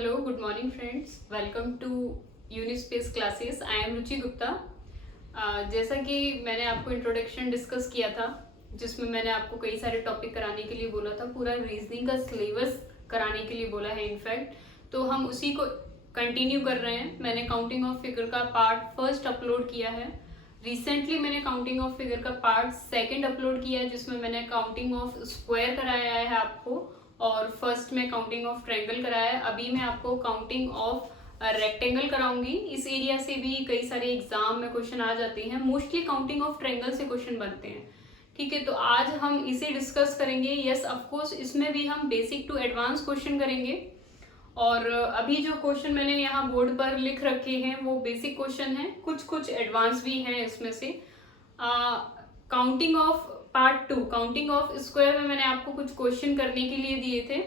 Hello, good morning friends. Welcome to Unispace classes. I am रुचि गुप्ता. जैसा कि मैंने आपको इंट्रोडक्शन डिस्कस किया था जिसमें मैंने आपको कई सारे टॉपिक कराने के लिए बोला था, पूरा रीजनिंग का सिलेबस कराने के लिए बोला है इनफैक्ट, तो हम उसी को कंटिन्यू कर रहे हैं. मैंने काउंटिंग ऑफ फिगर का पार्ट फर्स्ट अपलोड किया है. रिसेंटली मैंने काउंटिंग ऑफ फिगर का पार्ट सेकंड अपलोड किया है जिसमें मैंने काउंटिंग ऑफ स्क्वायर कराया है आपको, और फर्स्ट में काउंटिंग ऑफ ट्रायंगल कराया है. अभी मैं आपको काउंटिंग ऑफ रेक्टेंगल कराऊंगी. इस एरिया से भी कई सारे एग्जाम में क्वेश्चन आ जाते हैं. मोस्टली काउंटिंग ऑफ ट्रायंगल से क्वेश्चन बनते हैं. ठीक है, तो आज हम इसे डिस्कस करेंगे. यस ऑफ कोर्स इसमें भी हम बेसिक टू एडवांस क्वेश्चन करेंगे. और अभी जो क्वेश्चन मैंने यहाँ बोर्ड पर लिख रखे हैं वो बेसिक क्वेश्चन है, कुछ एडवांस भी हैं इसमें से. Counting of part 2 counting of square में मैंने आपको कुछ क्वेश्चन करने के लिए दिए थे.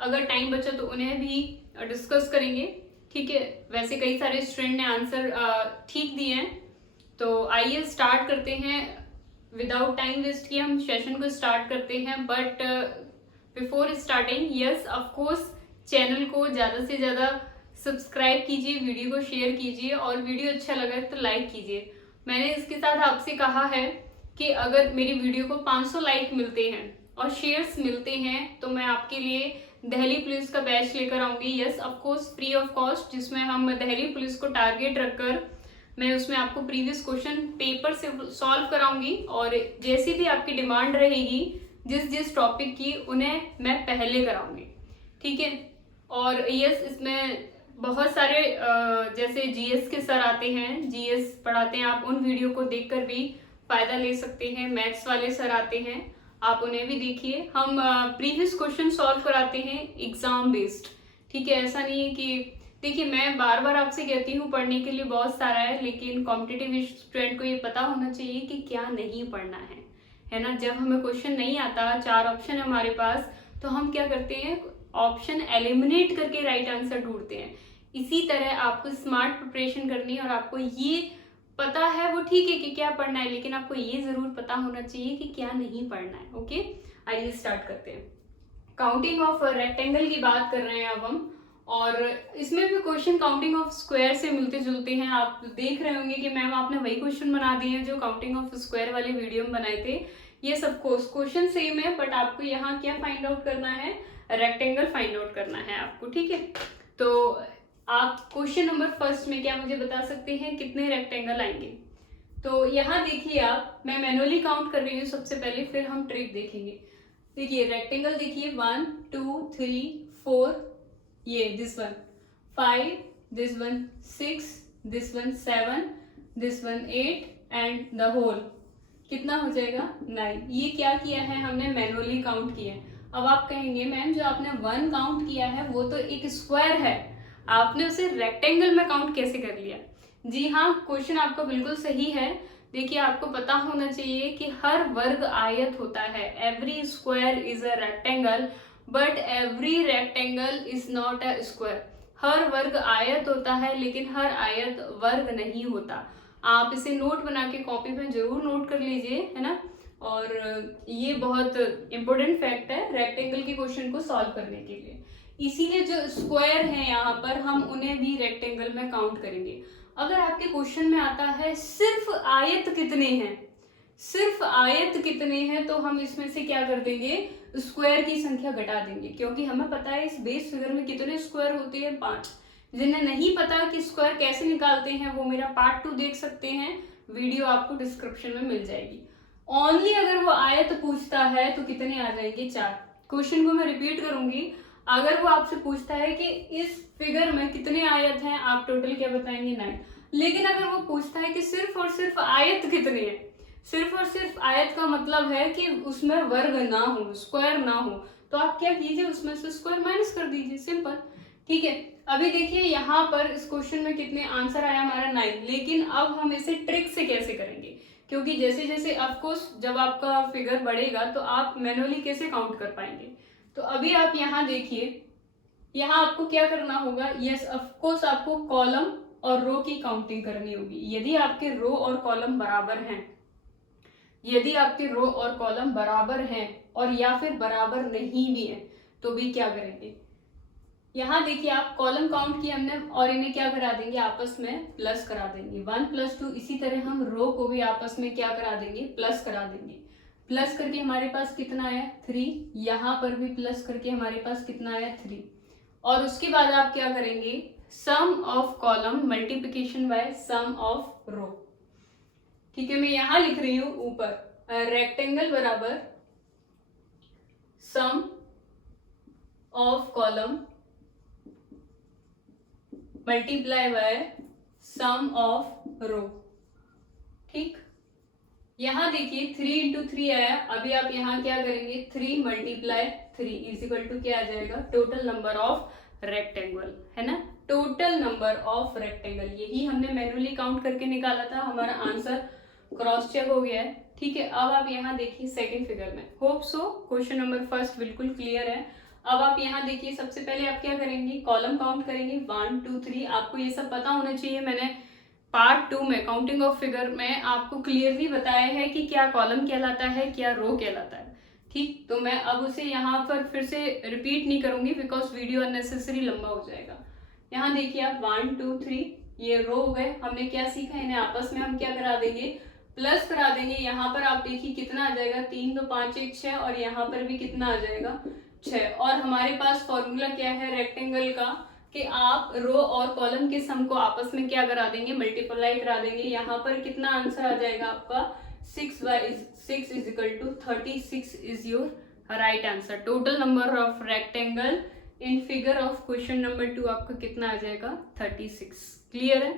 अगर टाइम बचा तो उन्हें भी डिस्कस करेंगे. ठीक है, वैसे कई सारे स्टूडेंट ने आंसर ठीक दिए हैं. तो आइए स्टार्ट करते हैं. विदाउट टाइम वेस्ट किए हम सेशन को स्टार्ट करते हैं. But before starting yes of course channel को ज़्यादा से ज़्यादा सब्सक्राइब कीजिए, वीडियो को शेयर कीजिए और वीडियो अच्छा लगा तो लाइक कीजिए. मैंने इसके साथ आपसे कहा है कि अगर मेरी वीडियो को 500 लाइक मिलते हैं और शेयर्स मिलते हैं तो मैं आपके लिए दिल्ली पुलिस का बैच लेकर आऊंगी. Yes of course free of cost, जिसमें हम दिल्ली पुलिस को टारगेट रखकर मैं उसमें आपको प्रीवियस क्वेश्चन पेपर से सॉल्व कराऊंगी. और जैसी भी आपकी डिमांड रहेगी जिस टॉपिक की उन्हें मैं पहले कराऊंगी. ठीक है, और यस इसमें बहुत सारे जैसे जीएस के सर आते हैं, जीएस पढ़ाते हैं, आप उन वीडियो को देखकर भी फायदा ले सकते हैं. मैथ्स वाले सर आते हैं, आप उन्हें भी देखिए. हम प्रीवियस क्वेश्चन सॉल्व कराते हैं एग्जाम बेस्ड. ठीक है, ऐसा नहीं है कि देखिए मैं बार बार आपसे कहती हूँ पढ़ने के लिए बहुत सारा है, लेकिन कॉम्पिटिटिव स्टूडेंट को ये पता होना चाहिए कि क्या नहीं पढ़ना है ना. जब हमें क्वेश्चन नहीं आता, 4 ऑप्शन है हमारे पास, तो हम क्या करते हैं, ऑप्शन एलिमिनेट करके राइट आंसर ढूंढते हैं. इसी तरह आपको स्मार्ट प्रिपरेशन करनी है और आपको ये पता है वो ठीक है कि क्या पढ़ना है, लेकिन आपको ये जरूर पता होना चाहिए कि क्या नहीं पढ़ना है. ओके, आइए स्टार्ट करते हैं. काउंटिंग ऑफ रेक्टेंगल की बात कर रहे हैं अब हम, और इसमें भी क्वेश्चन काउंटिंग ऑफ स्क्वायर से मिलते जुलते हैं. आप देख रहे होंगे कि मैम आपने वही क्वेश्चन बना दिए हैं जो काउंटिंग ऑफ स्क्वायर वाले वीडियो में बनाए थे. ये सब क्वेश्चन सेम है, बट आपको यहाँ क्या फाइंड आउट करना है, रेक्टेंगल फाइंड आउट करना है आपको. ठीक है, तो आप क्वेश्चन नंबर फर्स्ट में क्या मुझे बता सकते हैं कितने रेक्टेंगल आएंगे. तो यहाँ देखिए आप, मैं मैनुअली काउंट कर रही हूँ सबसे पहले, फिर हम ट्रिक देखेंगे. देखिए रेक्टेंगल देखिए 1 2 3 4, ये this one 5, this one 6, this one 7, this one 8 and the whole कितना हो जाएगा 9. ये क्या किया है, हमने मैनुअली काउंट किया है. अब आप कहेंगे मैम जो आपने 1 काउंट किया है वो तो एक स्क्वायर है, आपने उसे रेक्टेंगल में काउंट कैसे कर लिया. जी हाँ, क्वेश्चन आपका बिल्कुल सही है. देखिए आपको पता होना चाहिए कि हर वर्ग आयत होता है. Every square is a rectangle but every rectangle is not a square. हर वर्ग आयत होता है लेकिन हर आयत वर्ग नहीं होता. आप इसे नोट बना के कॉपी में जरूर नोट कर लीजिए, है ना. और ये बहुत इंपॉर्टेंट फैक्ट है रेक्टेंगल के क्वेश्चन को सॉल्व करने के लिए. इसीलिए जो स्क्वायर है यहाँ पर हम उन्हें भी रेक्टेंगल में काउंट करेंगे. अगर आपके क्वेश्चन में आता है सिर्फ आयत कितने हैं, सिर्फ आयत कितने हैं, तो हम इसमें से क्या कर देंगे, स्क्वायर की संख्या घटा देंगे, क्योंकि हमें पता है इस बेस फिगर में कितने स्क्वायर होते हैं 5. जिन्हें नहीं पता कि स्क्वायर कैसे निकालते हैं वो मेरा पार्ट 2 देख सकते हैं, वीडियो आपको डिस्क्रिप्शन में मिल जाएगी. ओनली अगर वो आयत पूछता है तो कितने आ जाएंगे 4. क्वेश्चन को मैं रिपीट करूंगी, अगर वो आपसे पूछता है कि इस फिगर में कितने आयत हैं, आप टोटल क्या बताएंगे 9. लेकिन अगर वो पूछता है कि सिर्फ और सिर्फ आयत कितने हैं, सिर्फ और सिर्फ आयत का मतलब है कि उसमें वर्ग ना हो, स्क्वायर ना हो, तो आप क्या कीजिए, उसमें से स्क्वायर माइनस कर दीजिए, सिंपल. ठीक है, अभी देखिए यहाँ पर इस क्वेश्चन में कितने आंसर आया हमारा 9. लेकिन अब हम इसे ट्रिक से कैसे करेंगे, क्योंकि जैसे जैसे ऑफकोर्स जब आपका फिगर बढ़ेगा तो आप मैनुअली कैसे काउंट कर पाएंगे. तो अभी आप यहाँ देखिए, यहाँ आपको क्या करना होगा, यस ऑफकोर्स आपको कॉलम और रो की काउंटिंग करनी होगी. यदि आपके रो और कॉलम बराबर हैं, यदि आपके रो और कॉलम बराबर हैं और या फिर बराबर नहीं भी है, तो भी क्या करेंगे, यहाँ देखिए आप कॉलम काउंट किया हमने और इन्हें क्या करा देंगे, आपस में प्लस करा देंगे। 1 + 2, इसी तरह हम रो को भी आपस में क्या करा देंगे, प्लस करा देंगे। प्लस करके हमारे पास कितना आया, 3। यहाँ पर भी प्लस करके हमारे पास कितना आया, 3। और उसके बाद आप क्या करेंगे, sum of column multiplication by sum of row. ठीक है, मैं यहां लिख रही हूं ऊपर, रेक्टेंगल बराबर sum of column multiply by sum of row. ठीक, यहां देखिए 3 × 3 आया। अभी आप यहां क्या करेंगे, 3 × 3 = क्या आ जाएगा, टोटल नंबर ऑफ रेक्टेंगल, है ना, टोटल नंबर ऑफ रेक्टेंगल। यही हमने मैन्युअली काउंट करके निकाला था, हमारा आंसर क्रॉस चेक हो गया है। ठीक है, अब आप यहाँ देखिए सेकंड फिगर में, hope so question number first बिल्कुल क्लियर है। अब आप यहाँ देखिए, सबसे पहले आप क्या करेंगे, कॉलम काउंट करेंगे 1 2 3। आपको ये सब पता होना चाहिए, मैंने पार्ट 2 में काउंटिंग ऑफ फिगर में आपको क्लियरली बताया है कि क्या कॉलम कहलाता है, क्या रो कहलाता है। ठीक, तो मैं अब उसे यहाँ पर फिर से रिपीट नहीं करूंगी बिकॉज वीडियो अननेसेसरी लंबा हो जाएगा। यहाँ देखिए आप 1 2 3 ये रो हो गए। हमने क्या सीखा, इन्हें आपस में हम क्या करा देंगे, प्लस करा देंगे। यहाँ पर आप देखिए कितना आ जाएगा, 3 2 5 1 6, और यहाँ पर भी कितना आ जाएगा, 6। और हमारे पास फॉर्मूला क्या है रेक्टेंगल का, कि आप रो और कॉलम के सम को आपस में क्या करा देंगे, मल्टीप्लाई करा देंगे। यहाँ पर कितना आंसर आ जाएगा आपका, 6 / 6 = 36 is your right answer. Total number of rectangle in figure of question number 2 आपका कितना आ जाएगा, 36। क्लियर है।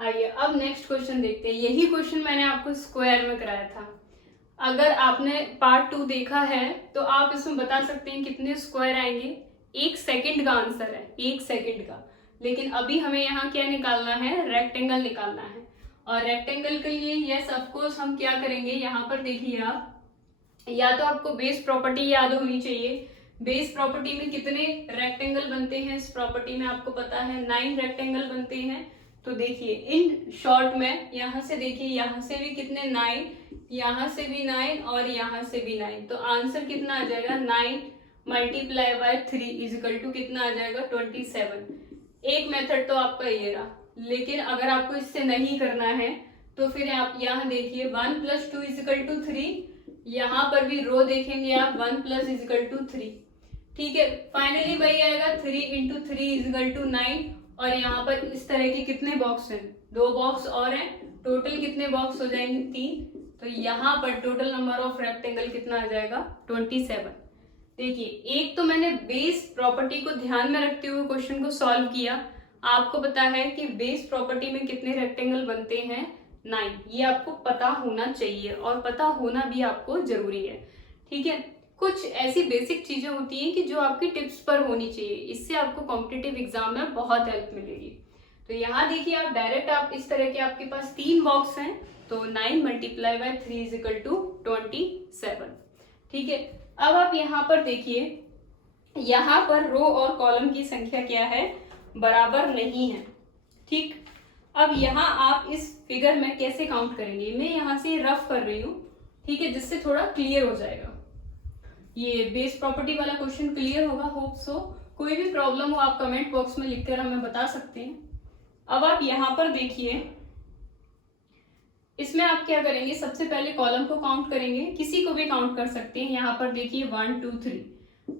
आइए अब नेक्स्ट क्वेश्चन देखते हैं। यही क्वेश्चन मैंने आपको स्क्वायर में कराया था। अगर आपने पार्ट 2 देखा है तो आप इसमें बता सकते हैं कितने स्क्वायर आएंगे। 1 सेकंड का आंसर है, 1 सेकंड का। लेकिन अभी हमें यहाँ क्या निकालना है, रेक्टेंगल निकालना है। और रेक्टेंगल के लिए यस ऑफकोर्स हम क्या करेंगे, यहाँ पर देखिए आप, या तो आपको बेस प्रॉपर्टी याद होनी चाहिए। बेस प्रॉपर्टी में कितने रेक्टेंगल बनते हैं, इस प्रॉपर्टी में आपको पता है 9 रेक्टेंगल बनते हैं। तो देखिए इन शॉर्ट में यहाँ से देखिए, यहाँ से भी कितने 9, यहाँ से भी 9 और यहाँ से भी 9। तो आंसर कितना आ जाएगा, 9 × 3 = कितना आ जाएगा, 27। एक मेथड तो आपका ये रहा। लेकिन अगर आपको इससे नहीं करना है तो फिर आप यहाँ देखिए 1 + 2 = 3। यहाँ पर भी रो देखेंगे आप, 1 + 3। ठीक है, फाइनली वही आएगा 3 × 3 = 9। और यहाँ पर इस तरह के कितने बॉक्स हैं, 2 बॉक्स और हैं। टोटल कितने बॉक्स हो जाएंगे, 3। तो यहाँ पर टोटल नंबर ऑफ रेक्टेंगल कितना आ जाएगा, 27। देखिए एक तो मैंने बेस प्रॉपर्टी को ध्यान में रखते हुए क्वेश्चन को सॉल्व किया। आपको पता है कि बेस प्रॉपर्टी में कितने रेक्टेंगल बनते हैं, 9। ये आपको पता होना चाहिए और पता होना भी आपको जरूरी है। ठीक है, कुछ ऐसी बेसिक चीजें होती हैं कि जो आपकी टिप्स पर होनी चाहिए, इससे आपको कॉम्पिटिटिव एग्जाम में बहुत हेल्प मिलेगी। तो यहाँ देखिए आप डायरेक्ट आप इस तरह के आपके पास 3 बॉक्स हैं, तो 9 × 3 = 27। ठीक है, अब आप यहाँ पर देखिए, यहाँ पर रो और कॉलम की संख्या क्या है, बराबर नहीं है। ठीक, अब यहाँ आप इस फिगर में कैसे काउंट करेंगे, मैं यहाँ से रफ कर रही हूँ। ठीक है, जिससे थोड़ा क्लियर हो जाएगा। ये बेस प्रॉपर्टी वाला क्वेश्चन क्लियर होगा, होप सो। कोई भी प्रॉब्लम हो आप कमेंट बॉक्स में लिखकर हमें बता सकते हैं। अब आप यहाँ पर देखिए, इसमें आप क्या करेंगे, सबसे पहले कॉलम को काउंट करेंगे। किसी को भी काउंट कर सकते हैं। यहाँ पर देखिए 1 2 3।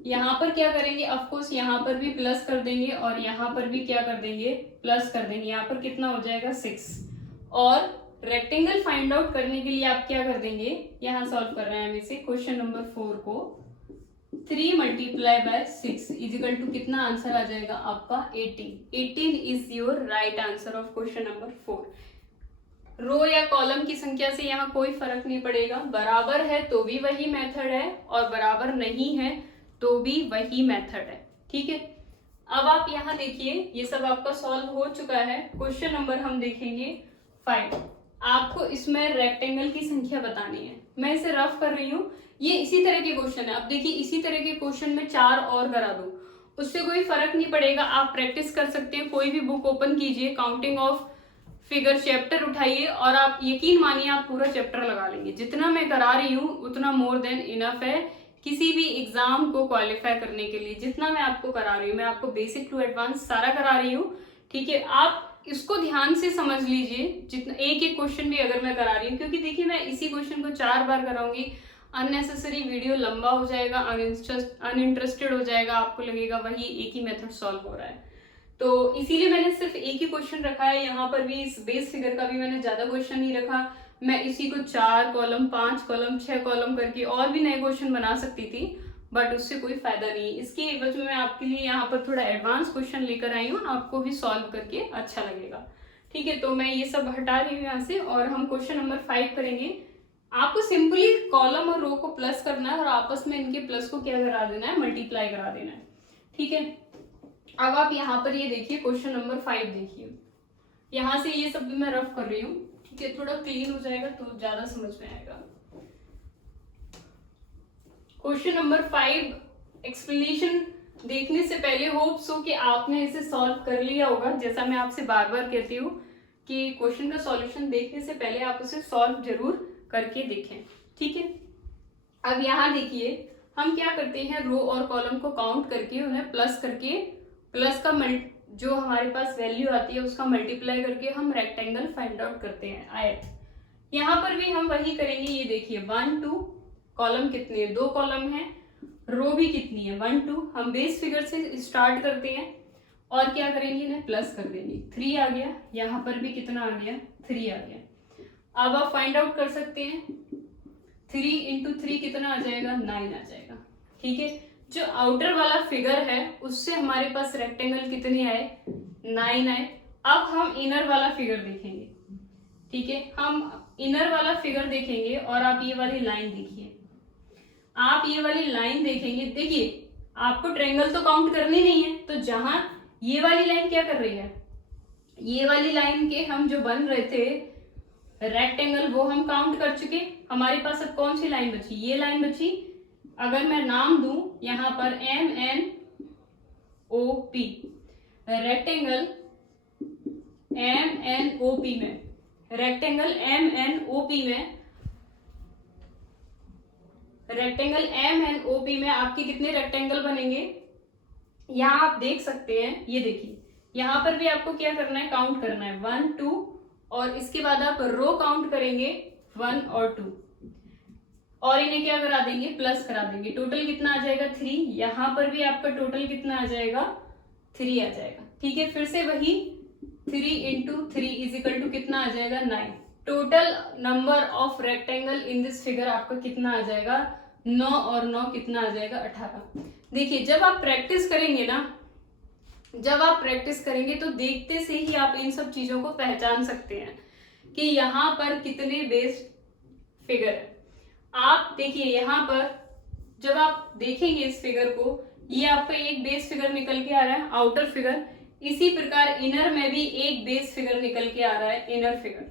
यहाँ पर क्या करेंगे, ऑफकोर्स यहाँ पर भी प्लस कर देंगे और यहाँ पर भी क्या कर देंगे, प्लस कर देंगे। यहाँ पर कितना हो जाएगा, 6। और रेक्टेंगल फाइंड आउट करने के लिए आप क्या कर देंगे, यहाँ सॉल्व कर रहे हैं हम इसे, क्वेश्चन नंबर 4 को 3 × 6 = कितना आंसर आ जाएगा आपका, 18। 18 is your right answer of question number 4। रो या कॉलम की संख्या से यहाँ कोई फर्क नहीं पड़ेगा। बराबर है तो भी वही मेथड है और बराबर नहीं है तो भी वही मेथड है। ठीक है, अब आप यहाँ देखिए, ये सब आपका सॉल्व हो चुका है। क्वेश्चन नंबर हम देखेंगे 5। आपको इसमें रेक्टेंगल की संख्या बतानी है। मैं इसे रफ कर रही हूँ, ये इसी तरह के क्वेश्चन है। अब देखिए इसी तरह के क्वेश्चन में 4 और करा दो, उससे कोई फर्क नहीं पड़ेगा। आप प्रैक्टिस कर सकते हैं। कोई भी बुक ओपन कीजिए, काउंटिंग ऑफ फिगर चैप्टर उठाइए और आप यकीन मानिए आप पूरा चैप्टर लगा लेंगे। जितना मैं करा रही हूँ उतना मोर देन इनफ है किसी भी एग्जाम को क्वालिफाई करने के लिए जितना मैं आपको करा रही हूँ, मैं आपको बेसिक टू एडवांस सारा करा रही हूँ, ठीक है। आप इसको ध्यान से समझ लीजिए, जितना एक एक क्वेश्चन भी अगर मैं करा रही हूँ, क्योंकि देखिए मैं इसी क्वेश्चन को 4 बार कराऊंगी, अननेसेसरी वीडियो लंबा हो जाएगा, अनइंटरेस्टेड हो जाएगा, आपको लगेगा वही एक ही मेथड सॉल्व हो रहा है। तो इसीलिए मैंने सिर्फ एक ही क्वेश्चन रखा है। यहाँ पर भी इस बेस फिगर का भी मैंने ज्यादा क्वेश्चन नहीं रखा, मैं इसी को 4 कॉलम 5 कॉलम 6 कॉलम करके और भी नए क्वेश्चन बना सकती थी, बट उससे कोई फायदा नहीं। इसकी एवज में मैं आपके लिए यहाँ पर थोड़ा एडवांस क्वेश्चन लेकर आई हूँ, आपको भी सॉल्व करके अच्छा लगेगा, ठीक है। तो मैं ये सब हटा रही हूँ यहाँ से और हम क्वेश्चन नंबर 5 करेंगे। आपको सिंपली कॉलम और रो को प्लस करना है और आपस में इनके प्लस को क्या करा देना है, मल्टीप्लाई करा देना है, ठीक है। अब आप यहाँ पर ये देखिए क्वेश्चन नंबर 5 देखिए, यहाँ से ये सब भी मैं रफ कर रही हूँ, ठीक है, थोड़ा क्लीन हो जाएगा तो ज्यादा समझ में आएगा। क्वेश्चन नंबर 5 एक्सप्लेनेशन देखने से पहले होप सो कि आपने इसे सॉल्व कर लिया होगा। जैसा मैं आपसे बार बार कहती हूँ कि क्वेश्चन का सॉल्यूशन देखने से पहले आप उसे सॉल्व जरूर करके देखें, ठीक है। अब यहाँ देखिए हम क्या करते हैं, रो और कॉलम को काउंट करके उन्हें प्लस करके, प्लस का जो हमारे पास वैल्यू आती है उसका मल्टीप्लाई करके हम रेक्टेंगल फाइंड आउट करते हैं, आयत। यहाँ पर भी हम वही करेंगे। ये देखिए 1 2 कॉलम कितने, 2 कॉलम है, रो भी कितनी है 1 2। हम बेस फिगर से स्टार्ट करते हैं और क्या करेंगे, इन्हें प्लस कर देंगे, 3 आ गया। यहाँ पर भी कितना आ गया, 3 आ गया। अब आप फाइंड आउट कर सकते हैं 3 इंटू 3 कितना आ जाएगा, 9 आ जाएगा, ठीक है। जो आउटर वाला फिगर है उससे हमारे पास रेक्टेंगल कितने आए, 9 आए। अब हम इनर वाला फिगर देखेंगे, ठीक है। हम इनर वाला फिगर देखेंगे और आप ये वाली लाइन देखिए, आप ये वाली लाइन देखेंगे, देखिए आपको ट्रायंगल तो काउंट करनी नहीं है, तो जहां ये वाली लाइन क्या कर रही है, ये वाली लाइन के हम जो बन रहे थे रेक्टेंगल वो हम काउंट कर चुके। हमारे पास अब कौन सी लाइन बची, ये लाइन बची। अगर मैं नाम दूं यहां पर MNOP, रेक्टेंगल MNOP में, रेक्टेंगल MNOP में, रेक्टेंगल MNOP में आपके कितने रेक्टेंगल बनेंगे, यहाँ आप देख सकते हैं। ये देखिए यहाँ पर भी आपको क्या करना है, काउंट करना है 1 2 और इसके बाद आप रो काउंट करेंगे 1 और 2 और इन्हें क्या करा देंगे, प्लस करा देंगे। टोटल कितना आ जाएगा 3। यहाँ पर भी आपका टोटल कितना आ जाएगा, 3 आ जाएगा, ठीक है। फिर से वही 3 इंटू 3 इज इक्वल टू कितना आ जाएगा, 9। Total number of rectangle in this figure आपका कितना आ जाएगा, 9 और 9 कितना आ जाएगा, 18। देखिए जब आप प्रैक्टिस करेंगे ना, जब आप प्रैक्टिस करेंगे तो देखते से ही आप इन सब चीजों को पहचान सकते हैं कि यहाँ पर कितने बेस फिगर है। आप देखिए यहाँ पर जब आप देखेंगे इस फिगर को, ये आपका एक बेस फिगर निकल के आ रहा है, आउटर फिगर। इसी प्रकार इनर में भी एक बेस फिगर निकल के आ रहा है, इनर फिगर,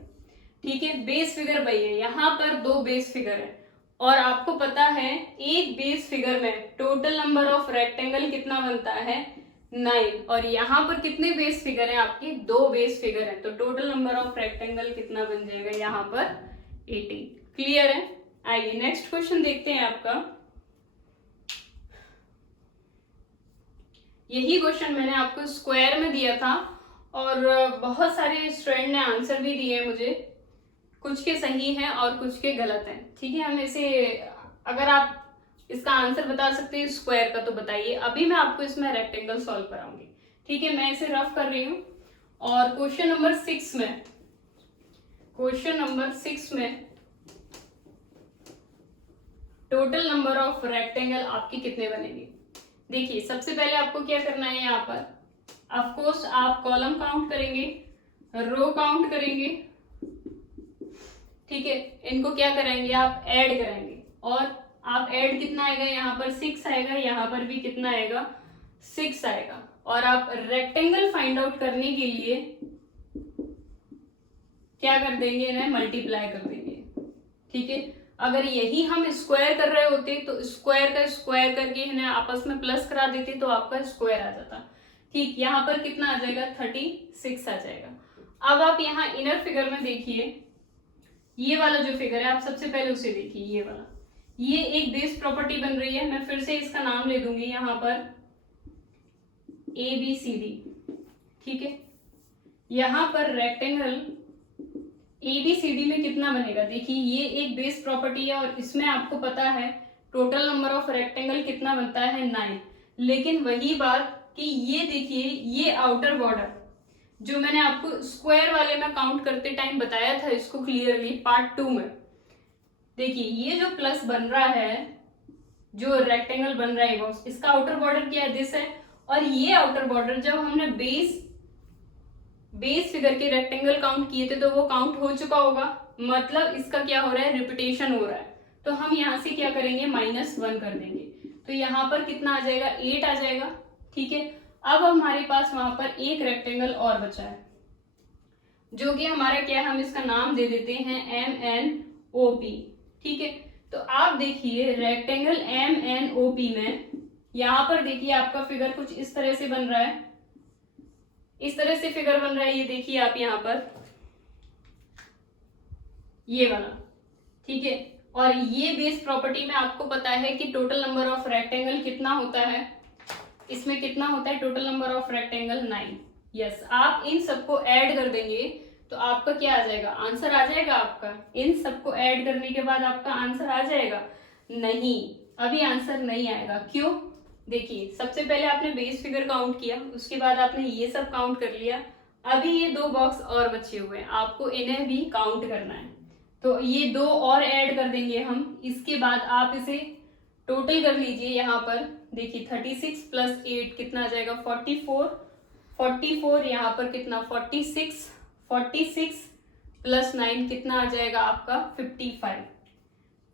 ठीक है। बेस फिगर वही है, यहाँ पर 2 बेस फिगर है और आपको पता है एक बेस फिगर में टोटल नंबर ऑफ रेक्टेंगल कितना बनता है, 9। और यहाँ पर कितने बेस फिगर है आपके, 2 बेस फिगर है, तो टोटल नंबर ऑफ रेक्टेंगल कितना बन जाएगा यहाँ पर, 18। क्लियर है। आइए नेक्स्ट क्वेश्चन देखते हैं आपका। यही क्वेश्चन मैंने आपको स्क्वायर में दिया था और बहुत सारे स्टूडेंट ने आंसर भी दिए मुझे, कुछ के सही हैं और कुछ के गलत हैं, ठीक है। हम इसे, अगर आप इसका आंसर बता सकते हैं स्क्वायर का तो बताइए। अभी मैं आपको इसमें रेक्टेंगल सॉल्व कराऊंगी, ठीक है। मैं इसे रफ कर रही हूँ और क्वेश्चन नंबर 6 में, क्वेश्चन नंबर 6 में टोटल नंबर ऑफ रेक्टेंगल आपके कितने बनेंगे। देखिए सबसे पहले आपको क्या करना है, यहाँ पर ऑफ कोर्स आप कॉलम काउंट करेंगे, रो काउंट करेंगे, ठीक है। इनको क्या कराएंगे, आप ऐड कराएंगे और आप ऐड कितना आएगा, यहाँ पर 6 आएगा, यहाँ पर भी कितना आएगा, 6 आएगा। और आप रेक्टेंगल फाइंड आउट करने के लिए क्या कर देंगे, इन्हें मल्टीप्लाई कर देंगे, ठीक है। अगर यही हम स्क्वायर कर रहे होते तो स्क्वायर का स्क्वायर करके इन्हें आपस में प्लस करा देते तो आपका स्क्वायर आ जाता, ठीक। यहाँ पर कितना आ जाएगा, 36 आ जाएगा। अब आप यहाँ इनर फिगर में देखिए, ये वाला जो फिगर है आप सबसे पहले उसे देखिए, ये वाला, ये एक बेस प्रॉपर्टी बन रही है। मैं फिर से इसका नाम ले दूंगी यहाँ पर ABCD, ठीक है। यहाँ पर रेक्टेंगल ABCD में कितना बनेगा, देखिए ये एक बेस प्रॉपर्टी है और इसमें आपको पता है टोटल नंबर ऑफ रेक्टेंगल कितना बनता है 9। लेकिन वही बात कि ये देखिए ये आउटर बॉर्डर जो मैंने आपको स्क्वायर वाले में काउंट करते टाइम बताया था इसको क्लियरली पार्ट 2 में, देखिए ये जो प्लस बन रहा है, जो रेक्टेंगल बन रहा है बॉक्स, इसका आउटर बॉर्डर क्या है, दिस है। और ये आउटर बॉर्डर जब हमने बेस फिगर के रेक्टेंगल काउंट किए थे तो वो काउंट हो चुका होगा, मतलब इसका क्या हो रहा है, रिपीटेशन हो रहा है। तो हम यहाँ से क्या करेंगे, -1 कर देंगे, तो यहाँ पर कितना आ जाएगा, 8 आ जाएगा, ठीक है। अब हमारे पास वहां पर एक रेक्टेंगल और बचा है जो कि हमारा क्या है, हम इसका नाम दे देते हैं MNOP, ठीक है। तो आप देखिए रेक्टेंगल MNOP में यहाँ पर देखिए आपका फिगर कुछ इस तरह से बन रहा है, इस तरह से फिगर बन रहा है, ये देखिए आप यहाँ पर ये वाला, ठीक है। और ये बेस प्रॉपर्टी में आपको पता है कि टोटल नंबर ऑफ रेक्टेंगल कितना होता है, इसमें कितना होता है total number of rectangle 9। Yes, आप इन सबको ऐड कर देंगे तो आपका क्या आ जाएगा, आंसर आ जाएगा आपका। इन सबको ऐड करने के बाद आपका आंसर आ जाएगा, नहीं अभी आंसर नहीं आएगा, क्यों, देखिए सबसे पहले आपने बेस फिगर काउंट किया, उसके बाद आपने ये सब काउंट कर लिया, अभी ये 2 बॉक्स और बचे हुए हैं, आपको इन्हें भी काउंट करना है, तो ये 2 और ऐड कर देंगे हम। इसके बाद आप इसे टोटल कर लीजिए, यहाँ पर देखिए 36 + 8 कितना आ जाएगा, 44 यहाँ पर कितना 46 + 9 कितना आ जाएगा आपका 55।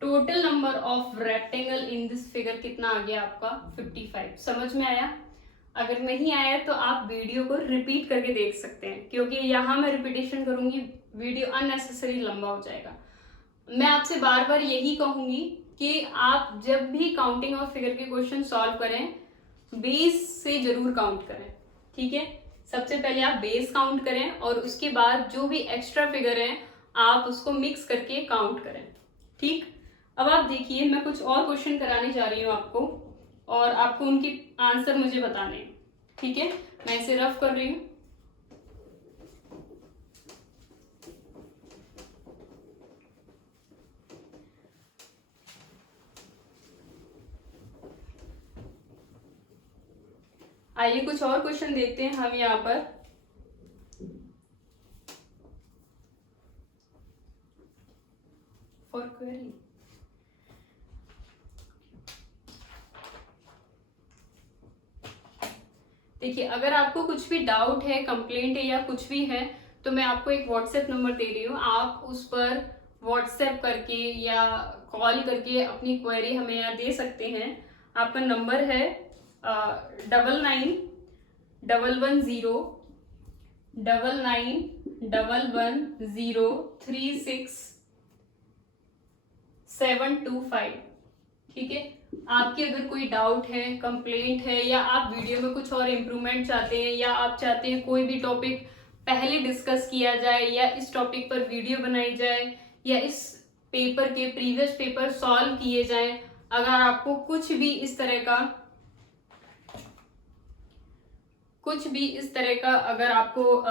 Total number of rectangle in this figure कितना आ गया आपका 55। समझ में आया? अगर नहीं आया तो आप वीडियो को रिपीट करके देख सकते हैं, क्योंकि यहाँ मैं रिपीटेशन करूंगी वीडियो अननेसेसरी लंबा हो जाएगा। मैं आपसे बार बार यही कहूंगी कि आप जब भी काउंटिंग ऑफ फिगर के क्वेश्चन सॉल्व करें बेस से जरूर काउंट करें, ठीक है। सबसे पहले आप बेस काउंट करें और उसके बाद जो भी एक्स्ट्रा फिगर है आप उसको मिक्स करके काउंट करें, ठीक। अब आप देखिए मैं कुछ और क्वेश्चन कराने जा रही हूँ आपको और आपको उनकी आंसर मुझे बताने हैं, ठीक है। मैं इसे रफ कर रही हूँ। आइए कुछ और क्वेश्चन देखते हैं हम यहाँ पर। फॉर क्वेरी, देखिए अगर आपको कुछ भी डाउट है, कंप्लेंट है या कुछ भी है तो मैं आपको एक व्हाट्सएप नंबर दे रही हूँ, आप उस पर व्हाट्सएप करके या कॉल करके अपनी क्वेरी हमें यहाँ दे सकते हैं। आपका नंबर है 9911036725, ठीक है। आपकी अगर कोई डाउट है, कंप्लेंट है या आप वीडियो में कुछ और इम्प्रूवमेंट चाहते हैं या आप चाहते हैं कोई भी टॉपिक पहले डिस्कस किया जाए या इस टॉपिक पर वीडियो बनाई जाए या इस पेपर के प्रीवियस पेपर सॉल्व किए जाएं, अगर आपको कुछ भी इस तरह का अगर आपको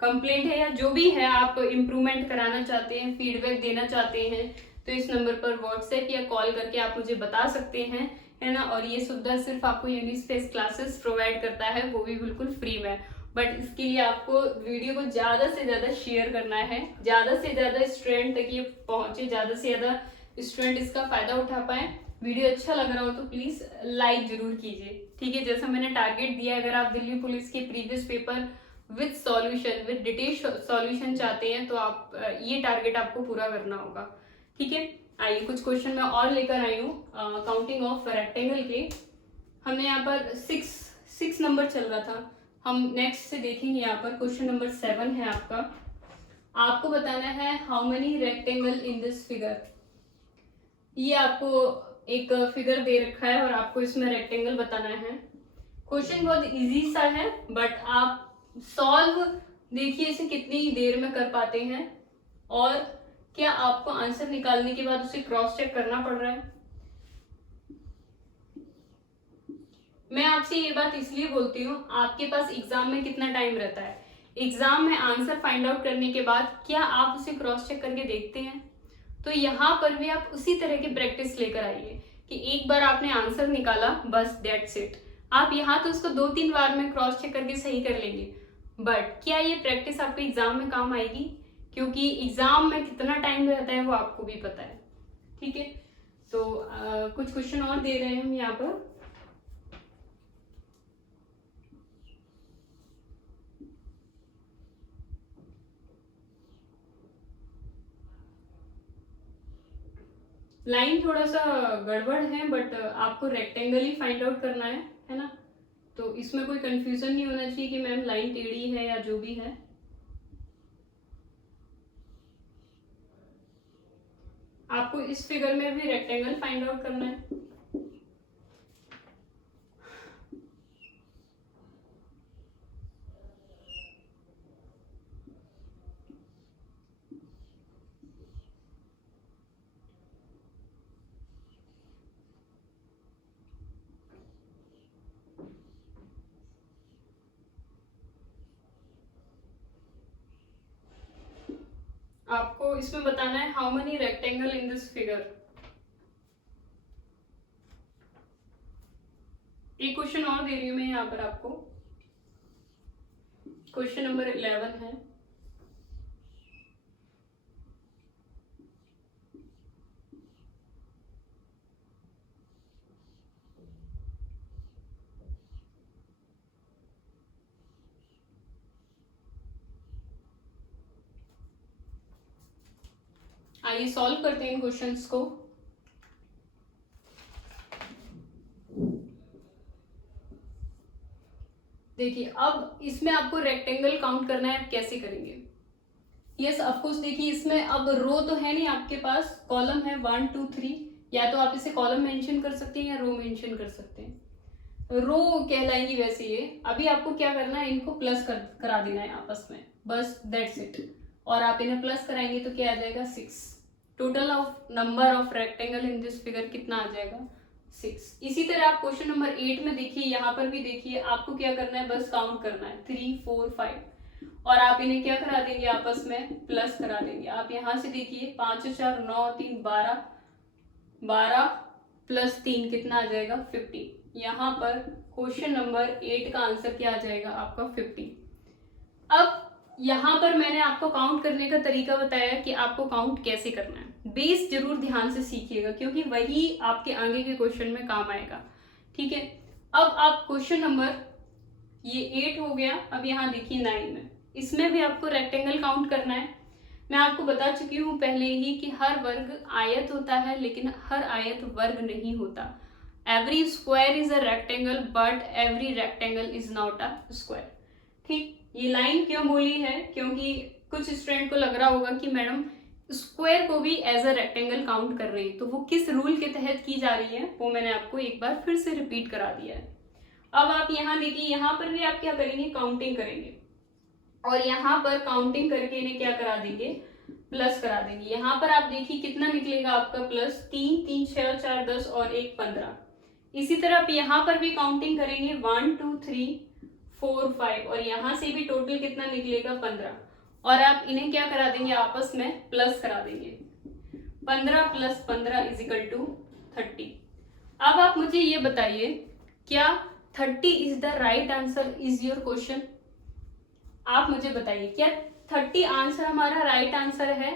कंप्लेंट है या जो भी है आप इम्प्रूवमेंट कराना चाहते हैं, फीडबैक देना चाहते हैं, तो इस नंबर पर व्हाट्सएप या कॉल करके आप मुझे बता सकते हैं, है ना। और ये सुविधा सिर्फ आपको यूनिस्पेस क्लासेस प्रोवाइड करता है, वो भी बिल्कुल फ्री में। बट इसके लिए आपको वीडियो को ज़्यादा से ज़्यादा शेयर करना है, ज़्यादा से ज़्यादा स्टूडेंट तक ये पहुँचे, ज़्यादा से ज़्यादा स्टूडेंट इसका फ़ायदा उठा पाए। वीडियो अच्छा लग रहा हो तो प्लीज़ लाइक जरूर कीजिए, ठीक है। जैसा मैंने टारगेट दिया, अगर आप दिल्ली पुलिस के previous paper with solution, with detail solution चाहते हैं तो आप ये टारगेट आपको पूरा करना होगा, ठीक है। आइए कुछ क्वेश्चन मैं और लेकर आई हूँ काउंटिंग ऑफ रेक्टेंगल के। हमने यहाँ पर 6 नंबर चल रहा था, हम नेक्स्ट से देखेंगे। यहाँ पर क्वेश्चन नंबर 7 है आपका। आपको बताना है how many rectangle in this figure. ये आपको एक फिगर दे रखा है और आपको इसमें रेक्टेंगल बताना है। क्वेश्चन बहुत इजी सा है बट आप सॉल्व देखिए इसे कितनी देर में कर पाते हैं और क्या आपको आंसर निकालने के बाद उसे क्रॉस चेक करना पड़ रहा है? मैं आपसे ये बात इसलिए बोलती हूँ, आपके पास एग्जाम में कितना टाइम रहता है, एग्जाम में आंसर फाइंड आउट करने के बाद क्या आप उसे क्रॉस चेक करके देखते हैं? तो यहाँ पर भी आप उसी तरह की प्रैक्टिस लेकर आइए कि एक बार आपने आंसर निकाला, बस दैट्स इट। आप यहाँ तो उसको 2-3 बार में क्रॉस चेक करके सही कर लेंगे, बट क्या ये प्रैक्टिस आपको एग्जाम में काम आएगी? क्योंकि एग्जाम में कितना टाइम रहता है वो आपको भी पता है। ठीक है, तो कुछ क्वेश्चन और दे रहे हैं हम यहाँ पर। लाइन थोड़ा सा गड़बड़ है, बट आपको रेक्टेंगल ही फाइंड आउट करना है ना? तो इसमें कोई कंफ्यूजन नहीं होना चाहिए कि मैम लाइन टेढ़ी है या जो भी है। आपको इस फिगर में भी रेक्टेंगल फाइंड आउट करना है। आपको इसमें बताना है how many rectangle in this figure. एक क्वेश्चन और दे रही हूं मैं यहाँ पर आपको, क्वेश्चन नंबर 11 है। आइए सॉल्व करते हैं इन क्वेश्चंस को। देखिए, अब इसमें आपको रेक्टेंगल काउंट करना है, आप कैसे करेंगे? यस ऑफकोर्स, देखिए इसमें अब रो तो है नहीं आपके पास, कॉलम है 1 2 3, या तो आप इसे कॉलम मेंशन कर सकते हैं या रो मेंशन कर सकते हैं। रो कहलाएंगी वैसे ये। अभी आपको क्या करना है, इनको प्लस करा देना है आपस में, बस दैट्स इट। और आप इन्हें प्लस कराएंगे तो क्या आ जाएगा 6। Total of number of rectangle in this figure कितना आ जाएगा 6। इसी तरह आप क्वेश्चन नंबर 8 में देखिए, यहाँ पर भी देखिए आपको क्या करना है, बस काउंट करना है 3 4 5, और आप इन्हें क्या करा देंगे आपस में, प्लस करा देंगे। आप यहाँ से देखिए 5 4 9 3 12, 12 प्लस 3 कितना आ जाएगा 50। यहाँ पर क्वेश्चन नंबर 8 का आंसर क्या आ जाएगा आपका 50। अब यहाँ पर मैंने आपको काउंट करने का तरीका बताया कि आपको काउंट कैसे करना है। बेस जरूर ध्यान से सीखिएगा क्योंकि वही आपके आगे के क्वेश्चन में काम आएगा। ठीक है, अब आप क्वेश्चन नंबर ये 8 हो गया, अब यहाँ देखिए 9 में, इसमें भी आपको रेक्टेंगल काउंट करना है। मैं आपको बता चुकी हूँ पहले ही कि हर वर्ग आयत होता है, लेकिन हर आयत वर्ग नहीं होता। Every square is a rectangle but every rectangle is not a square. ठीक, ये लाइन क्यों बोली है, क्योंकि कुछ स्टूडेंट को लग रहा होगा कि मैडम स्क्वायर को भी एज अ रेक्टेंगल काउंट कर रही है, तो वो किस रूल के तहत की जा रही है वो मैंने आपको एक बार फिर से रिपीट करा दिया है। अब आप यहाँ देखिए, यहाँ पर भी आप क्या करेंगे, काउंटिंग करेंगे, और यहाँ पर काउंटिंग करके इन्हें क्या करा देंगे, प्लस करा देंगे। यहाँ पर आप देखिए कितना निकलेगा आपका प्लस, 3 3 6 4 10 और 1 15। इसी तरह आप यहाँ पर भी काउंटिंग करेंगे 1 2 3 4 5, और यहाँ से भी टोटल कितना निकलेगा 15, और आप इन्हें क्या करा देंगे, आपस में प्लस करा देंगे। 15 प्लस 15 इज इक्वल टू 30। अब आप मुझे ये बताइए, क्या 30 is the right answer, is your question. आप मुझे बताइए क्या 30 आंसर हमारा राइट आंसर है?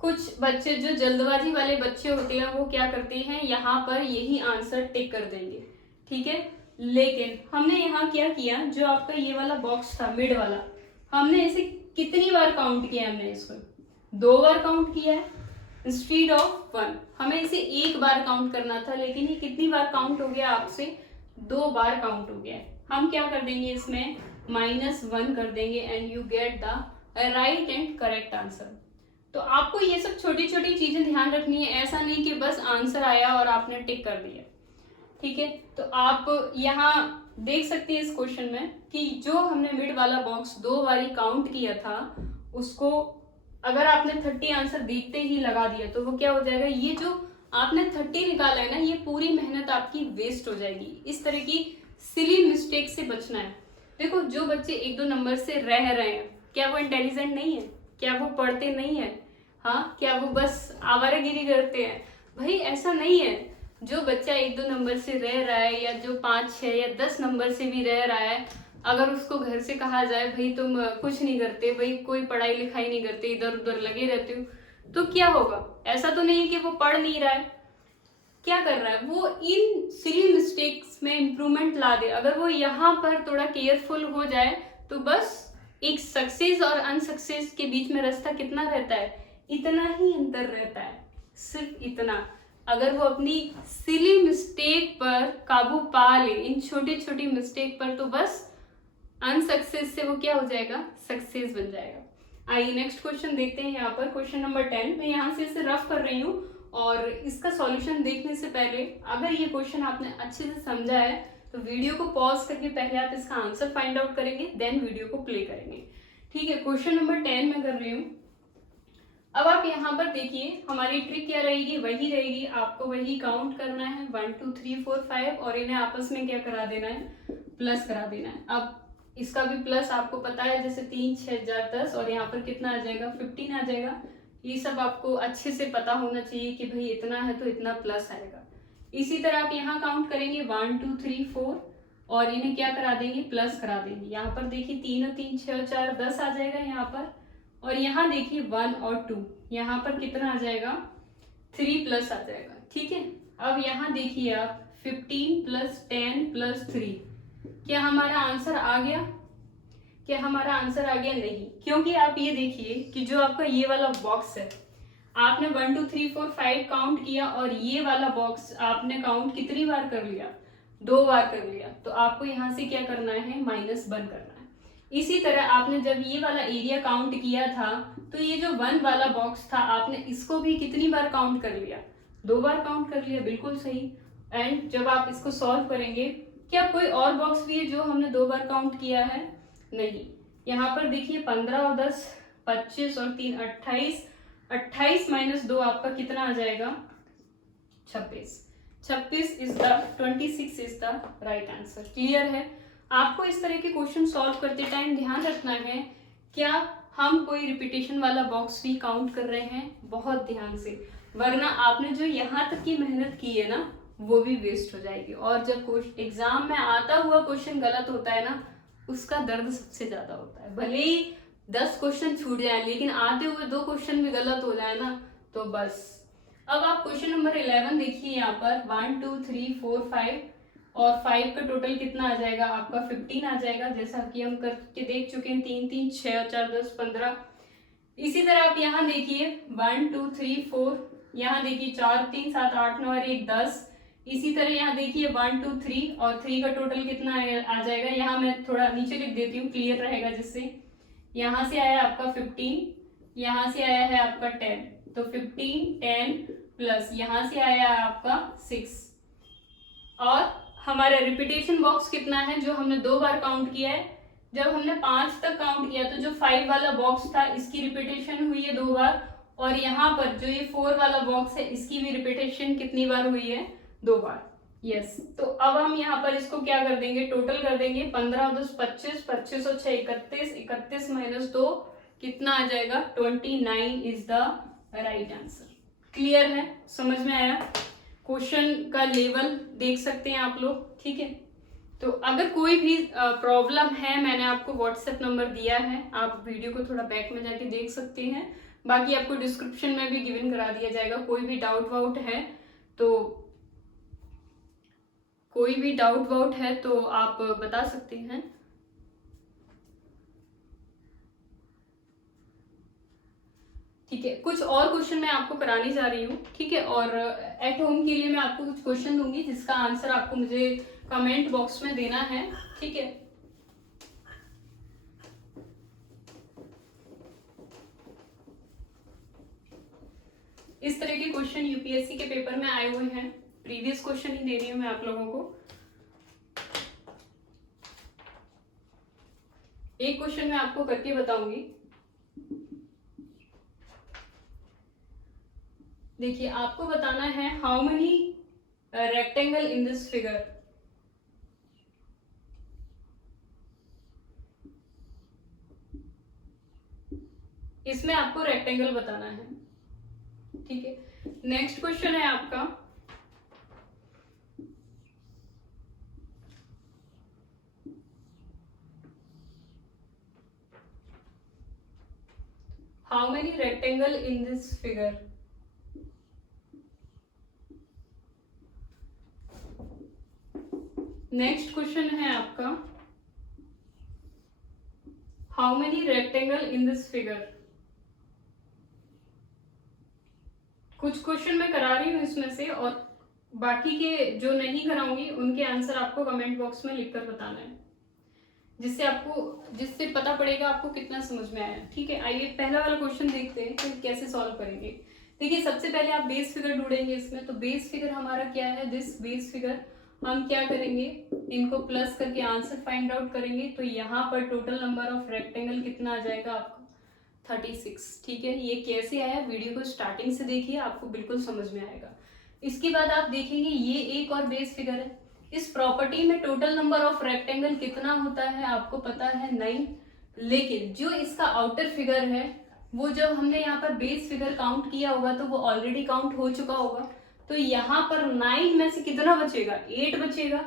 कुछ बच्चे जो जल्दबाजी वाले बच्चे होते हैं वो क्या करते हैं, यहाँ पर यही आंसर टिक कर देंगे। ठीक है, लेकिन हमने यहाँ क्या किया, जो आपका ये वाला बॉक्स था मिड वाला, हमने इसे कितनी बार काउंट किया, हमने इसको 2 बार काउंट किया है इंस्टीड ऑफ 1। हमें इसे 1 बार काउंट करना था, लेकिन ये कितनी बार काउंट हो गया आपसे, 2 बार काउंट हो गया है। हम क्या कर देंगे, इसमें -1 कर देंगे and you get the right and correct answer. तो आपको ये सब छोटी छोटी चीजें ध्यान रखनी है, ऐसा नहीं कि बस आंसर आया और आपने टिक कर दिया। ठीक है, तो आप यहाँ देख सकते हैं इस क्वेश्चन में कि जो हमने मिड वाला बॉक्स 2 बारी काउंट किया था, उसको अगर आपने 30 आंसर देखते ही लगा दिया तो वो क्या हो जाएगा, ये जो आपने 30 निकाला है ना, ये पूरी मेहनत आपकी वेस्ट हो जाएगी। इस तरह की सिली मिस्टेक से बचना है। देखो, जो बच्चे 1-2 नंबर से रह रहे हैं, क्या वो इंटेलिजेंट नहीं है? क्या वो पढ़ते नहीं है? हाँ, क्या वो बस आवारागिरी करते हैं? भाई ऐसा नहीं है। जो बच्चा 1-2 नंबर से रह रहा है, या जो 5, 6 या 10 नंबर से भी रह रहा है, अगर उसको घर से कहा जाए भाई तुम कुछ नहीं करते, भाई कोई पढ़ाई लिखाई नहीं करते, इधर उधर लगे रहते हो, तो क्या होगा? ऐसा तो नहीं कि वो पढ़ नहीं रहा है, क्या कर रहा है, वो इन सिली मिस्टेक्स में इंप्रूवमेंट ला दे। अगर वो यहाँ पर थोड़ा केयरफुल हो जाए तो बस एक सक्सेस और अनसक्सेस के बीच में रास्ता कितना रहता है, इतना ही अंतर रहता है, सिर्फ इतना। अगर वो अपनी सिली मिस्टेक पर काबू पा ले, इन छोटी छोटी मिस्टेक पर, तो बस अनसक्सेस से वो क्या हो जाएगा, सक्सेस बन जाएगा। आइए नेक्स्ट क्वेश्चन देखते हैं। यहाँ पर क्वेश्चन नंबर 10, मैं यहाँ से इसे रफ कर रही हूँ, और इसका सॉल्यूशन देखने से पहले अगर ये क्वेश्चन आपने अच्छे से समझा है तो वीडियो को पॉज करके पहले आप इसका आंसर फाइंड आउट करेंगे, देन वीडियो को प्ले करेंगे। ठीक है, क्वेश्चन नंबर 10 मैं कर रही हूँ। अब आप यहाँ पर देखिए, हमारी ट्रिक क्या रहेगी, वही रहेगी, आपको वही काउंट करना है 1 2 3 4 5, और इन्हें आपस में क्या करा देना है, प्लस करा देना है। अब इसका भी प्लस आपको पता है, जैसे 3 6 4 10, और यहाँ पर कितना आ जाएगा, 15 आ जाएगा। ये सब आपको अच्छे से पता होना चाहिए कि भाई इतना है तो इतना प्लस आएगा। इसी तरह आप यहाँ काउंट करेंगे 1 2 3 4, और इन्हें क्या करा देंगे, प्लस करा देंगे। यहाँ पर देखिए 3 और 3 6 और 4 10 आ जाएगा यहाँ पर, और यहाँ देखिए 1 और 2, यहाँ पर कितना आ जाएगा, 3 प्लस आ जाएगा। ठीक है, अब यहाँ देखिए आप 15 प्लस 10 प्लस 3, क्या हमारा आंसर आ गया? क्या हमारा आंसर आ गया? नहीं, क्योंकि आप ये देखिए कि जो आपका ये वाला बॉक्स है, आपने 1 2 3 4 5 काउंट किया, और ये वाला बॉक्स आपने काउंट कितनी बार कर लिया, 2 बार कर लिया, तो आपको यहाँ से क्या करना है, -1 करना है। इसी तरह आपने जब ये वाला एरिया काउंट किया था, तो ये जो 1 वाला बॉक्स था, आपने इसको भी कितनी बार काउंट कर लिया, 2 बार काउंट कर लिया, बिल्कुल सही। एंड जब आप इसको सॉल्व करेंगे, क्या कोई और बॉक्स भी है जो हमने 2 बार काउंट किया है? नहीं। यहाँ पर देखिए 15 और 10 25 और 3 28, 28 - 2 आपका कितना आ जाएगा, 26। 26 is the 26 is the right answer. Clear है? आपको इस तरह के क्वेश्चन सॉल्व करते टाइम ध्यान रखना है, क्या हम कोई रिपीटेशन वाला बॉक्स भी काउंट कर रहे हैं, बहुत ध्यान से, वरना आपने जो यहाँ तक की मेहनत की है ना, वो भी वेस्ट हो जाएगी। और जब एग्जाम में आता हुआ क्वेश्चन गलत होता है ना, उसका दर्द सबसे ज्यादा होता है। भले ही 10 क्वेश्चन छूट जाए, लेकिन आते हुए 2 क्वेश्चन भी गलत हो जाए ना, तो बस। अब आप क्वेश्चन नंबर 11 देखिए, यहाँ पर 1 2 3 4 5, और 5 का टोटल कितना आ जाएगा आपका, 15 आ जाएगा, जैसा कि हम करके देख चुके हैं। 3 3 6 और 4 10 15। इसी तरह आप यहाँ देखिए 1 2 3 4, यहाँ देखिए 4 3 7 8 9 और 1 10। इसी तरह यहाँ देखिए 1 2 3, और 3 का टोटल कितना आ जाएगा, यहाँ मैं थोड़ा नीचे लिख देती हूँ, क्लियर रहेगा, जिससे यहाँ से आया आपका 15, यहाँ से आया है आपका 10, तो 15 10 प्लस यहाँ से आया आपका 6, और हमारा रिपीटेशन बॉक्स कितना है, जो हमने 2 बार काउंट किया है। जब हमने 5 तक काउंट किया तो जो 5 वाला बॉक्स था, इसकी रिपीटेशन हुई है 2 बार, और यहाँ पर जो ये 4 वाला बॉक्स है, इसकी भी रिपीटेशन कितनी बार हुई है, 2 बार। यस, तो अब हम यहाँ पर इसको क्या कर देंगे, टोटल कर देंगे। 15 और 10 25, 25 और 6 31, 31 - 2 कितना आ जाएगा, 29 is the right answer. Clear है? समझ में आया? क्वेश्चन का लेवल देख सकते हैं आप लोग। ठीक है, तो अगर कोई भी प्रॉब्लम है, मैंने आपको व्हाट्सएप नंबर दिया है, आप वीडियो को थोड़ा बैक में जाके देख सकते हैं, बाकी आपको डिस्क्रिप्शन में भी गिवन करा दिया जाएगा। कोई भी डाउट वाउट है तो आप बता सकते हैं। ठीक है, कुछ और क्वेश्चन मैं आपको कराने जा रही हूँ। ठीक है, और एट होम के लिए मैं आपको कुछ क्वेश्चन दूंगी, जिसका आंसर आपको मुझे कमेंट बॉक्स में देना है। ठीक है, इस तरह के क्वेश्चन यूपीएससी के पेपर में आए हुए हैं, प्रीवियस क्वेश्चन ही दे रही हूँ मैं आप लोगों को। एक क्वेश्चन मैं आपको करके बताऊंगी। देखिए आपको बताना है how many rectangle in this figure. इसमें आपको रेक्टेंगल बताना है, ठीक है। नेक्स्ट क्वेश्चन है आपका, how many rectangle in this figure. Next question है आपका, how many rectangle in this figure. कुछ क्वेश्चन मैं करा रही हूँ इसमें से, और बाकी के जो नहीं कराऊंगी उनके आंसर आपको कमेंट बॉक्स में लिखकर बताना है, जिससे पता पड़ेगा आपको कितना समझ में आया, ठीक है। आइए पहला वाला क्वेश्चन देखते हैं कि कैसे सॉल्व करेंगे। देखिए सबसे पहले आप बेस फिगर ढूंढेंगे इसमें, तो बेस फिगर हमारा क्या है, दिस बेस फिगर। हम क्या करेंगे, इनको प्लस करके आंसर फाइंड आउट करेंगे। तो यहाँ पर टोटल नंबर ऑफ रेक्टेंगल कितना आ जाएगा आपको, 36, ठीक है। ये कैसे आया, वीडियो को स्टार्टिंग से देखिए, आपको बिल्कुल समझ में आएगा। इसके बाद आप देखेंगे ये एक और बेस फिगर है। इस प्रॉपर्टी में टोटल नंबर ऑफ रेक्टेंगल कितना होता है आपको पता है 9, लेकिन जो इसका आउटर फिगर है वो जब हमने यहाँ पर बेस फिगर काउंट किया होगा तो वो ऑलरेडी काउंट हो चुका होगा। तो यहाँ पर 9 में से कितना बचेगा, 8 बचेगा,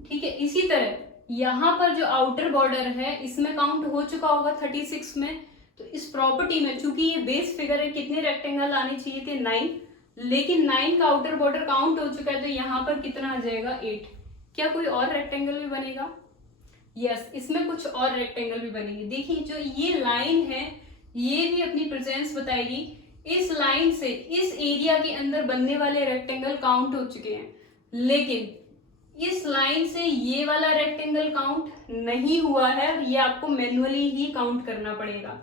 ठीक है। इसी तरह यहाँ पर जो आउटर बॉर्डर है इसमें काउंट हो चुका होगा 36 में। तो इस प्रॉपर्टी में चूंकि ये बेस फिगर है, कितने रेक्टेंगल आने चाहिए थे 9, लेकिन 9 का आउटर बॉर्डर काउंट हो चुका है, तो यहाँ पर कितना आ जाएगा 8। क्या कोई और रेक्टेंगल भी बनेगा, यस, इसमें कुछ और रेक्टेंगल भी बनेंगे। देखिए जो ये लाइन है ये भी अपनी प्रेजेंस बताएगी। इस लाइन से इस एरिया के अंदर बनने वाले रेक्टेंगल काउंट हो चुके हैं, लेकिन इस लाइन से ये वाला रेक्टेंगल काउंट नहीं हुआ है, ये आपको मैन्युअली ही काउंट करना पड़ेगा।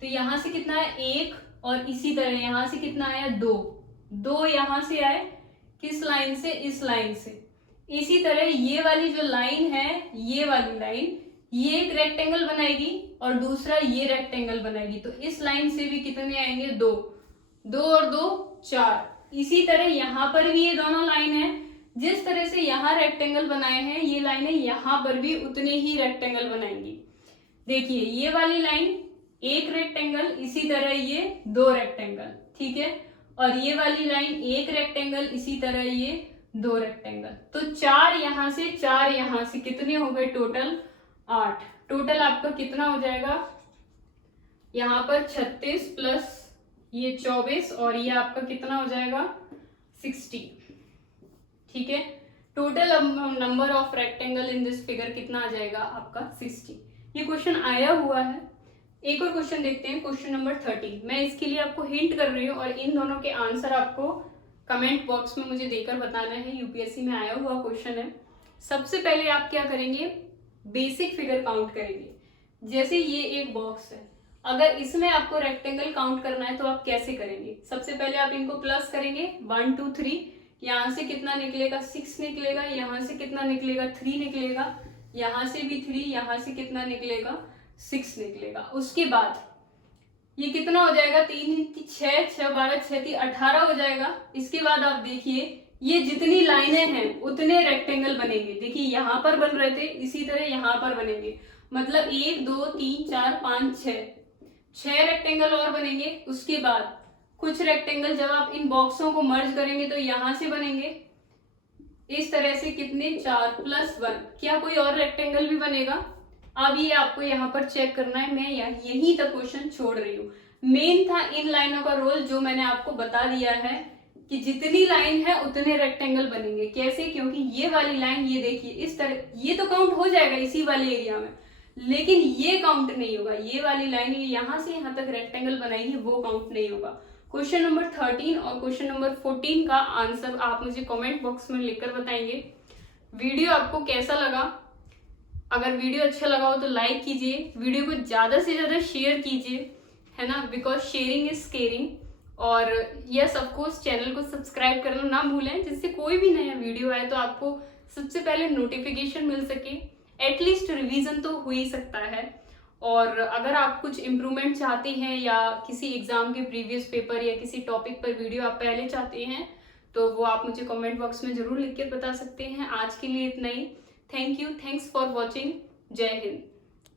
तो यहां से कितना है 1, और इसी तरह यहां से कितना आया 2 यहां से आए, किस लाइन से, इस लाइन से। इसी तरह ये वाली जो लाइन है, ये वाली लाइन, ये एक रेक्टेंगल बनाएगी और दूसरा ये रेक्टेंगल बनाएगी। तो इस लाइन से भी कितने आएंगे 2 और 2 4। इसी तरह यहाँ पर भी ये दोनों लाइन है, जिस तरह से यहाँ रेक्टेंगल बनाए हैं ये लाइनें यहाँ पर भी उतने ही रेक्टेंगल बनाएंगी। देखिए ये वाली लाइन एक रेक्टेंगल, इसी तरह ये 2 रेक्टेंगल, ठीक है। और ये वाली लाइन एक रेक्टेंगल, इसी तरह ये 2 रेक्टेंगल। तो 4 यहाँ से 4 यहाँ से, कितने हो गए टोटल 8। टोटल आपका कितना हो जाएगा यहाँ पर 36 प्लस ये 24, और ये आपका कितना हो जाएगा 60, ठीक है। Total number of rectangle in this figure कितना आ जाएगा आपका 60। ये क्वेश्चन आया हुआ है। एक और क्वेश्चन देखते हैं, क्वेश्चन नंबर 30। मैं इसके लिए आपको हिंट कर रही हूँ और इन दोनों के आंसर आपको कमेंट बॉक्स में मुझे देकर बताना है। यूपीएससी में आया हुआ क्वेश्चन है। सबसे पहले आप क्या करेंगे, बेसिक फिगर काउंट करेंगे। जैसे ये एक बॉक्स है, अगर इसमें आपको रेक्टेंगल काउंट करना है तो आप कैसे करेंगे, सबसे पहले आप इनको प्लस करेंगे 1 2 3, यहाँ से कितना निकलेगा 6 निकलेगा, यहाँ से कितना निकलेगा 3 निकलेगा, यहाँ से भी 3, यहाँ से कितना निकलेगा 6 निकलेगा। उसके बाद ये कितना हो जाएगा 3 6 6 12 6 3 18 हो जाएगा। इसके बाद आप देखिए ये जितनी लाइनें हैं उतने रेक्टेंगल बनेंगे। देखिए यहाँ पर बन रहे थे, इसी तरह यहाँ पर बनेंगे, मतलब 1 2 3 4 5 6 रेक्टेंगल और बनेंगे। उसके बाद कुछ रेक्टेंगल जब आप इन बॉक्सों को मर्ज करेंगे तो यहाँ से बनेंगे, इस तरह से कितने 4 प्लस 1। क्या कोई और रेक्टेंगल भी बनेगा? अब ये आपको यहाँ पर चेक करना है। मैं यहीं तक क्वेश्चन छोड़ रही हूँ। मेन था इन लाइनों का रोल, जो मैंने आपको बता दिया है कि जितनी लाइन है उतने रेक्टेंगल बनेंगे। कैसे? क्योंकि ये वाली लाइन, ये देखिए इस तरह, ये तो काउंट हो जाएगा इसी वाले एरिया में, लेकिन ये काउंट नहीं होगा। ये वाली लाइन यहाँ से यहाँ तक रेक्टेंगल बनाएगी, वो काउंट नहीं होगा। क्वेश्चन नंबर 13 और क्वेश्चन नंबर 14 का आंसर आप मुझे कमेंट बॉक्स में लिखकर बताएंगे। वीडियो आपको कैसा लगा? अगर वीडियो अच्छा लगा हो तो लाइक कीजिए, वीडियो को ज्यादा से ज्यादा शेयर कीजिए, है ना, बिकॉज शेयरिंग इज केयरिंग। और यस ऑफ कोर्स चैनल को सब्सक्राइब करना ना भूलें, जिससे कोई भी नया वीडियो आए तो आपको सबसे पहले नोटिफिकेशन मिल सके। एटलीस्ट रिवीजन तो हो ही सकता है। और अगर आप कुछ इम्प्रूवमेंट चाहते हैं या किसी एग्जाम के प्रीवियस पेपर या किसी टॉपिक पर वीडियो आप पहले चाहते हैं तो वो आप मुझे कमेंट बॉक्स में जरूर लिख के बता सकते हैं। आज के लिए इतना ही। Thank you, thanks for watching. जय हिंद।